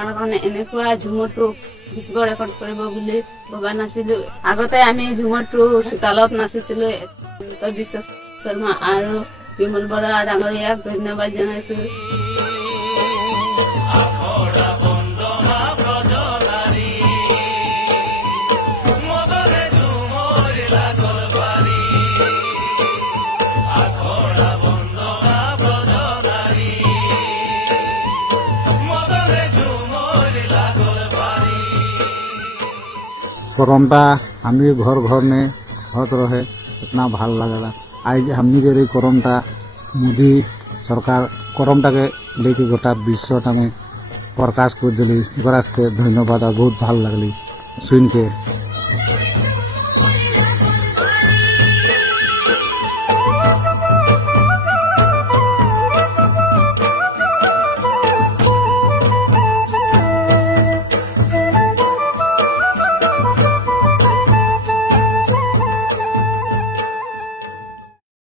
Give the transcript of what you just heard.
আমাৰ কাৰণে এনেকুৱা ঝুমৰটো বিশ্ব ৰেকৰ্ড কৰিব বুলি ভবা নাছিলো। আগতে আমি ঝুমৰটো চোতালত নাচিছিলো। বিশ্বজিৎ শৰ্মা আৰু বিমল বৰা ডাঙৰীয়াক ধন্যবাদ জনাইছো। करमटा हम घर घर में होत रहे, इतना भल लगेला। आज हमनी के करमटा मोदी सरकार करमटा के लेके गोटा विश्व में प्रकाश कर दिली। के धन्यवाद, बहुत भल लगली सुन के।